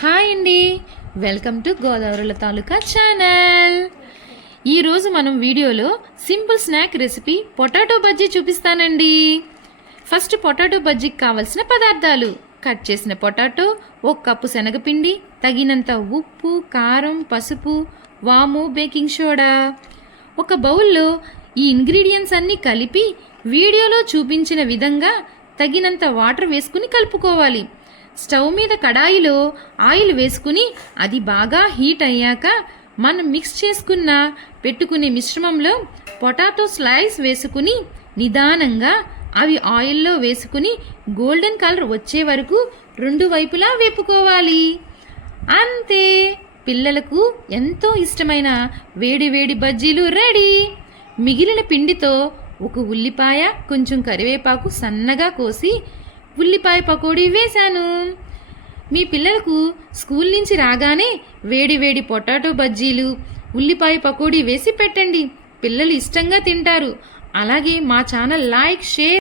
Hi అండి, welcome to గోదావరిల taluka channel. ఈరోజు మనం వీడియోలో simple snack recipe potato bajji చూపిస్తానండి. ఫస్ట్ పొటాటో బజ్జీకి కావలసిన పదార్థాలు: కట్ చేసిన పొటాటో, 1 కప్పు శనగపిండి, తగినంత ఉప్పు, కారం, పసుపు, వాము, బేకింగ్ సోడా. ఒక బౌల్లో ఈ ఇంగ్రీడియంట్స్ అన్నీ కలిపి వీడియోలో చూపించిన విధంగా తగినంత వాటర్ వేసుకుని కలుపుకోవాలి. స్టవ్ మీద కడాయిలో ఆయిల్ వేసుకుని అది బాగా హీట్ అయ్యాక మనం మిక్స్ చేసుకున్న పెట్టుకునే మిశ్రమంలో పొటాటో స్లైస్ వేసుకుని నిదానంగా అవి ఆయిల్లో వేసుకుని గోల్డెన్ కలర్ వచ్చే వరకు 2 వైపులా వేపుకోవాలి. అంతే, పిల్లలకు ఎంతో ఇష్టమైన వేడి వేడి బజ్జీలు రెడీ. మిగిలిన పిండితో 1 ఉల్లిపాయ, కొంచెం కరివేపాకు సన్నగా కోసి ఉల్లిపాయ పకోడీ వేశాను. మీ పిల్లలకు స్కూల్ నుంచి రాగానే వేడి వేడి పొటాటో బజ్జీలు, ఉల్లిపాయ పకోడీ వేసి పెట్టండి. పిల్లలు ఇష్టంగా తింటారు. అలాగే మా ఛానల్ లైక్, షేర్